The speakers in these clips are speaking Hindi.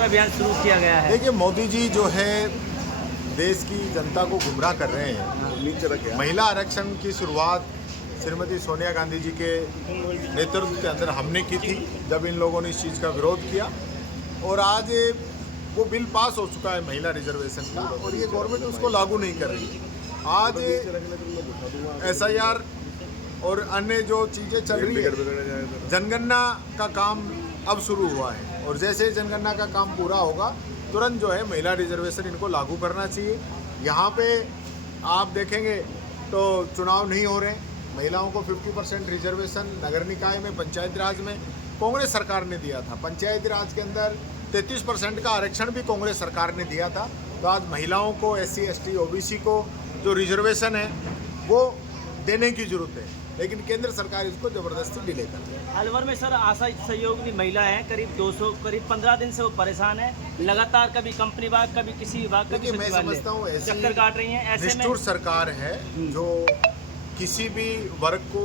अभियान शुरू किया गया है। देखिए, मोदी जी जो है देश की जनता को गुमराह कर रहे हैं। महिला आरक्षण की शुरुआत श्रीमती सोनिया गांधी जी के नेतृत्व के अंदर हमने की थी, जब इन लोगों ने इस चीज़ का विरोध किया, और आज वो बिल पास हो चुका है महिला रिजर्वेशन का, और ये गवर्नमेंट उसको लागू नहीं कर रही है। आज SIR और अन्य जो चीज़ें चल रही है, जनगणना का काम अब शुरू हुआ है, और जैसे जनगणना का काम पूरा होगा तुरंत जो है महिला रिजर्वेशन इनको लागू करना चाहिए। यहाँ पे आप देखेंगे तो चुनाव नहीं हो रहे, महिलाओं को 50% रिजर्वेशन नगर निकाय में, पंचायत राज में कांग्रेस सरकार ने दिया था। पंचायत राज के अंदर 33% का आरक्षण भी कांग्रेस सरकार ने दिया था। तो आज महिलाओं को, SC ST OBC को जो रिजर्वेशन है वो देने की जरूरत है, लेकिन केंद्र सरकार इसको जबरदस्ती डिले कर रही है। अलवर में सर आशा सहयोगी महिला है, करीब 15 दिन से वो परेशान है। लगातार कभी कंपनी विभाग, कभी किसी विभाग, कभी मैं समझता हूँ ऐसी चक्कर काट रही हैं। ऐसे में निष्ठुर सरकार है जो किसी भी वर्ग को,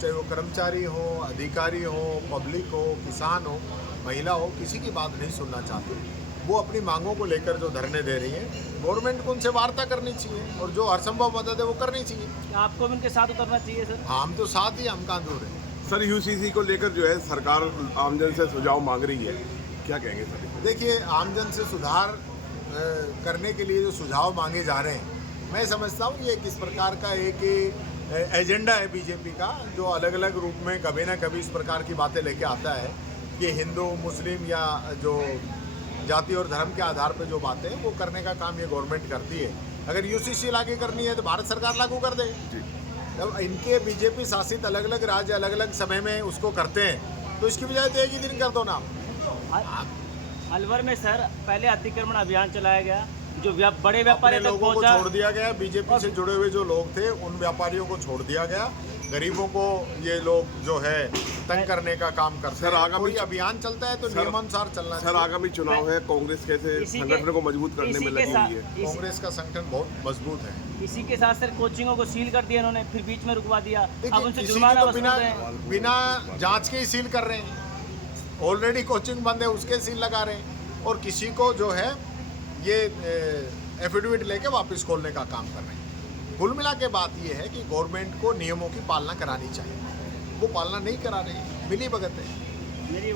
चाहे वो कर्मचारी हो, अधिकारी हो, पब्लिक हो, किसान हो, महिला हो, किसी की बात नहीं सुनना चाहती। वो अपनी मांगों को लेकर जो धरने दे रही है, गवर्नमेंट को उनसे वार्ता करनी चाहिए, और जो हरसंभव मदद है वो करनी चाहिए। आपको भी उनके साथ उतरना चाहिए सर। हम तो साथ ही, हम कहाँ दूर हैं। सर, UCC को लेकर जो है सरकार आमजन से सुझाव मांग रही है, क्या कहेंगे सर? देखिए, आमजन से सुधार करने के लिए जो सुझाव मांगे जा रहे हैं, मैं समझता हूँ ये किस प्रकार का एक एजेंडा है बीजेपी का, जो अलग अलग रूप में कभी ना कभी इस प्रकार की बातें लेके आता है कि हिंदू, मुस्लिम या जो जाति और धर्म के आधार पर जो बातें हैं वो करने का काम ये गवर्नमेंट करती है। अगर UCC लागू करनी है तो भारत सरकार लागू कर दे। जब इनके बीजेपी शासित अलग अलग राज्य अलग अलग समय में उसको करते हैं, तो इसकी बजाय तो एक ही दिन कर दो ना। अलवर में सर पहले अतिक्रमण अभियान चलाया गया, जो बड़े व्यापारी लोगों को छोड़ दिया गया, बीजेपी से जुड़े हुए जो लोग थे उन व्यापारियों को छोड़ दिया गया, गरीबों को ये लोग जो है तंग करने का काम करते हैं। आगामी अभियान चलता है तो नियमानुसार चलना चाहिए। सर, आगामी चुनाव है, कांग्रेस कैसे संगठन को मजबूत करने में लगी हुई है? कांग्रेस का संगठन बहुत मजबूत है। इसी के साथ सर कोचिंगों को सील कर दिया इन्होंने, फिर बीच में रुकवा दिया। अब उनसे किसी जुर्माना की तो वसूल रहे हैं। बिना जांच के ही सील कर रहे हैं। ऑलरेडी कोचिंग बंद है, उसके सील लगा रहे हैं, और किसी को जो है ये एफिडेविट लेके वापस खोलने का काम कर रहे हैं। कुल मिला के बात ये है कि गवर्नमेंट को नियमों की पालना करानी चाहिए, वो पालना नहीं करा रहे हैं, मिली भगत है। मेरी